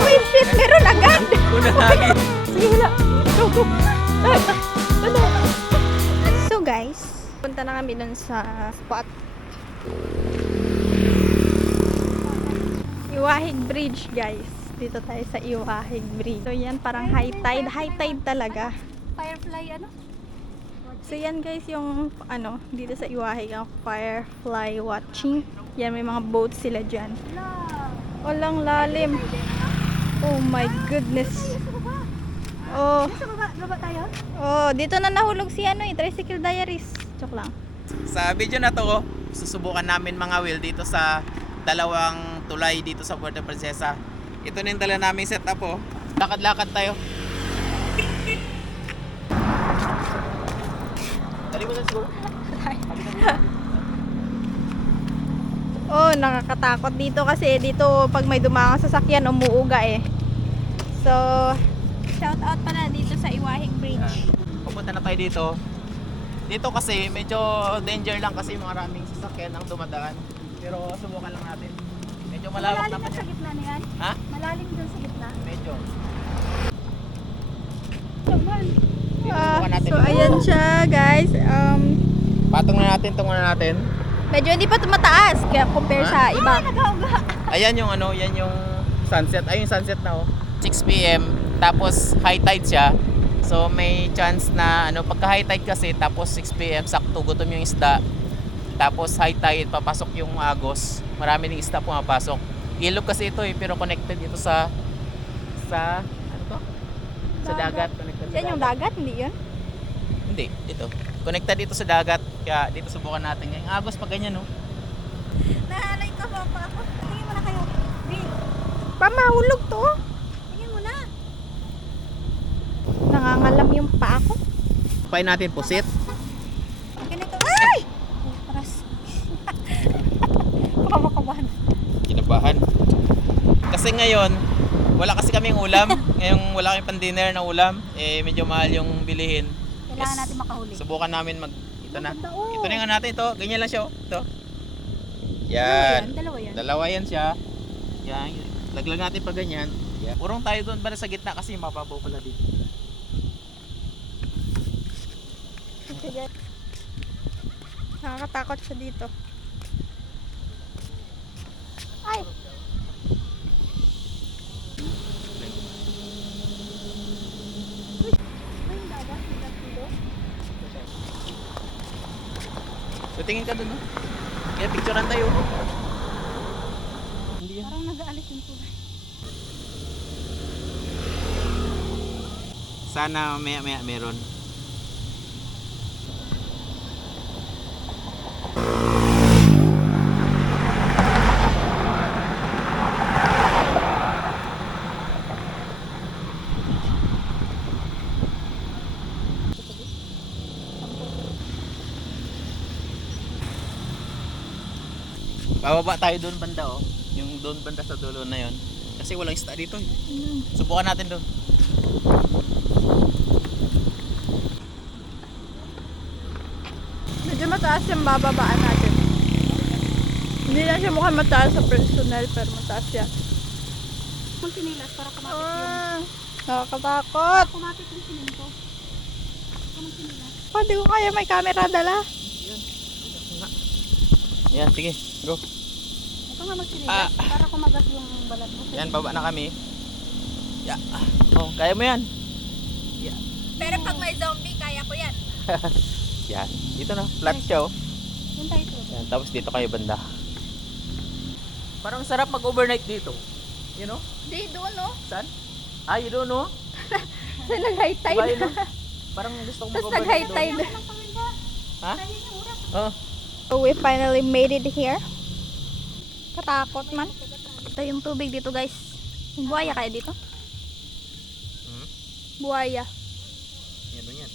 Wait, shit, meron agad. Unahagi. Sige, wala. Go, go. Ano? So guys, punta na kami dun sa spot. Iwahig Bridge, guys. Dito tayo sa Iwahig Bridge. So yan, parang high tide. High tide talaga. Firefly ano? So yan guys, yung dito sa Iwahig, ang firefly watching. Yan, may mga boats sila dyan. Walang lalim. Oh my goodness. Oh. Baba tayo? Oh, dito na nahulog si Tricycle Diaries. Joke lang. Sa video na to, susubukan namin mga wheel dito sa dalawang tulay dito sa Puerto Princesa. Ito na yung dala namin setup oh. Lakad-lakad tayo. Dali mo na siguro. Oh, nakakatakot dito kasi dito pag may dumangang sasakyan umuuga eh. So, shout out pala dito sa Iwahig Bridge. Pupunta na tayo dito. Dito kasi medyo danger lang kasi maraming sasakyan ang dumadaan. Pero subukan lang natin. Medyo malawak Malalim naman na sa yan. gitna na yan? Ha? Malalim dun sa gitna? Medyo. Naman. Subukan natin. So, ayan siya guys. Patong na natin, tungo na natin. Medyo hindi pa mataas kaya compare Ha? sa iba. Nag-auga. Ayan yung yan yung sunset. Ayun yung sunset na oh. 6 PM tapos high tide siya. So may chance na pagka high tide kasi tapos 6 PM sakto gutom yung isda. Tapos high tide papasok yung agos. Marami ding isda pumapasok. Ilog kasi ito pero connected ito sa ano to? Sa dagat, connected sa Yan yung dagat, hindi yun? Hindi, dito. Connected dito sa dagat. Kaya dito subukan natin. Yung agos pag ganyan no. Nahalay ka pa ako. Tingin mo na kayo. Bill, Pamahulog to. tingin mo na. Nangangalam yung paa ko. Pain natin pusit. Ganito. Ay! Paras. Kumakabahan. Kinabahan. Kasi ngayon, wala kasi kaming ulam. Ngayong wala kaming pan-dinner na ulam. Medyo mahal yung bilihin. Kailangan natin makahuli. Subukan namin ito na. Maganda, oh. Ito na yung natin ito. Ganyan lang siya. Ito. Yan. Dalawa yan. Dalawa yan siya. Yan. Laglag natin pa ganyan. Yan. Urong tayo doon ba sa gitna kasi mababaw pala dito. Nakakatakot siya dito. Ay! So tingin ka doon. No? Kaya picturean tayo. Hindi yan. Parang nag-aalis yung tulay. Sana maya meron. Bababa tayo doon banda oh. Yung doon banda sa dulo na yon. Kasi walang isda dito. Subukan natin doon. Medyo mataas yung bababaan natin. Hindi na siya mukhang mataas sa personal, pero mataas siya. Kung sinilas para kumapit yung... Nakakatakot. Kumapit yung sininto. Kung sinilas. Pwede ko kaya may camera dala. Yan, sige. Go. Ito nga magsinilas para kumagas yung balat mo. Yan, baba na kami. Yeah. Oh, kaya mo yan. Yeah. Pero pag may zombie, kaya ko yan. Yan. Dito na, flat siya oh. Yun tayo ito. Yan, tapos dito kayo banda. Parang sarap mag-overnight dito. You know? Di, doon no? Saan? Ah, you don't know? Sa nag-high tide. Diba yun, no? Parang gusto ko Tapos mag-overnight nag-high doon. tide. Ha? Oh. So we finally made it here. Katakot man. Ito yung tubig dito guys. Yung buhaya kaya dito? Hmm? Buhaya. Yan doon yan.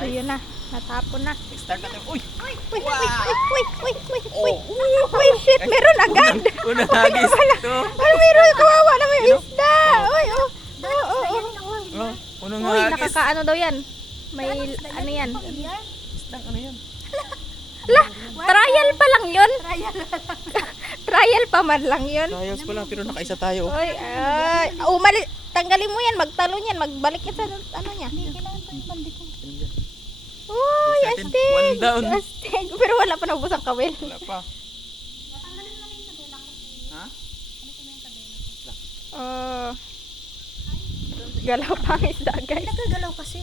So yun na. Natapon na. Start natin. Uy! Uy, Oh! uy, shit, meron agad. Unang hagis. Ito. Ano meron? Kawawa na may isda. Uy, oh. Oh, unang Uy, hagis. nakakaano daw yan. May, ano yan? Isdang ano yan? Trial pa lang yun. Trial pa man lang yun. Trials pa lang pero nakaisa tayo. Uy, ay. Tanggalin mo yan, magtalon yan, magbalik yan sa ano niya. Uy, Sa atin, astig. one down. Astig. Pero wala pa naubos ang kawil. Wala pa. Ha? Galaw pa ang isda, guys. Nagagalaw kasi.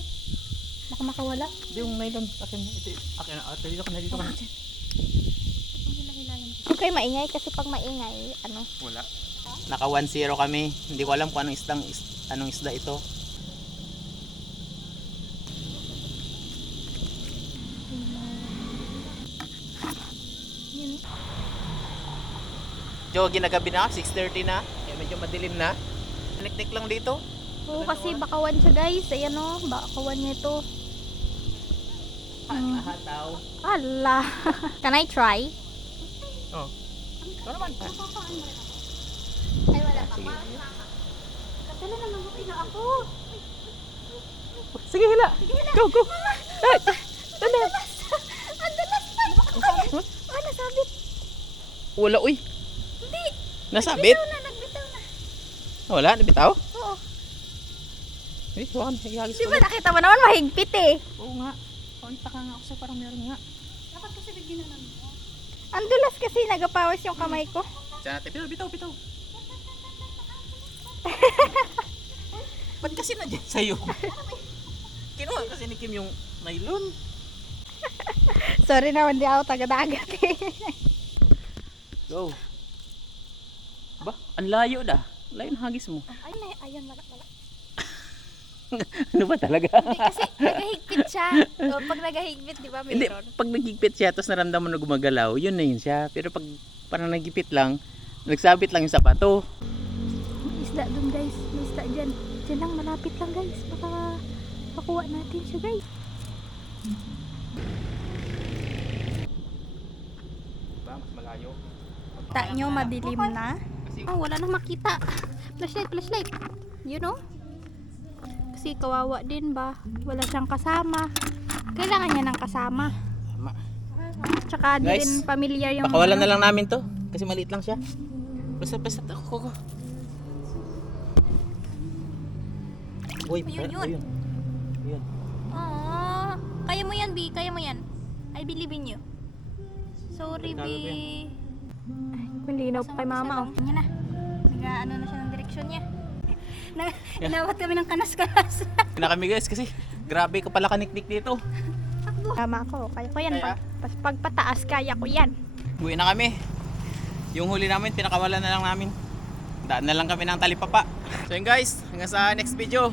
Baka makawala. Hindi yung nylon. Akin na. Ito. Akin na. Dito ka na. Dito ka na. Huwag kayo maingay kasi pag maingay, ano. Wala. Naka 1-0 kami. Hindi ko alam kung anong isda ito. Jo, ginagabi na, 6:30 na. Kaya medyo madilim na. Niknik lang dito. Oo, kasi bakawan siya, guys. Ayan o, bakawan niya ito. Hataw. Ala. Can I try? Oh. Ito naman. Ay, wala pa. Sige. Katala na mabuti na ako. Sige, hila. Go, go. Ano? Ang dalas pa. Ah, nasabit. Wala, uy. Hindi. Nasabit? Nagbitaw na. Wala, nabitaw? Oo. Eh, huwag. Hihagis Di ko ba na. nakita mo naman mahigpit eh. Oo nga. Taka nga ako sa parang meron nga. Dapat kasi bigyan na namin. Ang dulas kasi nagapawis yung kamay ko. Diyan natin. Bitaw, bitaw, bitaw. Ba't kasi na dyan sa'yo? Kinuha kasi ni Kim yung nylon. Sorry naman, di ako taga-dagat eh. Go. Ba, ang layo dah. Layo ng hagis mo. Ay, ayan, wala. Ano ba talaga? Hindi kasi nagahigpit siya. O, pag nagahigpit, di ba, Hindi, mayroon? pag nagigpit siya tapos naramdaman mo na gumagalaw, yun na yun siya. Pero pag parang nagigipit lang, nagsabit lang yung sapato. May isda dun, guys. May isda dyan. Dyan lang, malapit lang, guys. Baka makuha natin siya, guys. Ba, mas malayo. Ta nyo, madilim na. Oh, wala nang makita. Flashlight. You know? Kasi kawawa din ba? Wala siyang kasama. Kailangan niya ng kasama. Tama. Tsaka di Guys, rin familiar yung... Pakawalan na lang namin to. Kasi maliit lang siya. Basta, ako. Uy, Ayun, yun. ayun. Ayun. Oo. Kaya mo yan, B. Kaya mo yan. I believe in you. Sorry, B. Tago ko Malinaw pa kay mama, oh. Yan na. Nag-ano na siya ng direksyon niya. Inawat kami ng kanas-kanas. Kina kami guys kasi grabe ka pala kaniknik dito. Tama ako. Kaya ko yan. Kaya? Pagpataas, kaya ko yan. Uwi na kami. Yung huli namin, pinakawalan na lang namin. Daan na lang kami ng talipapa. So yun guys, hanggang sa next video.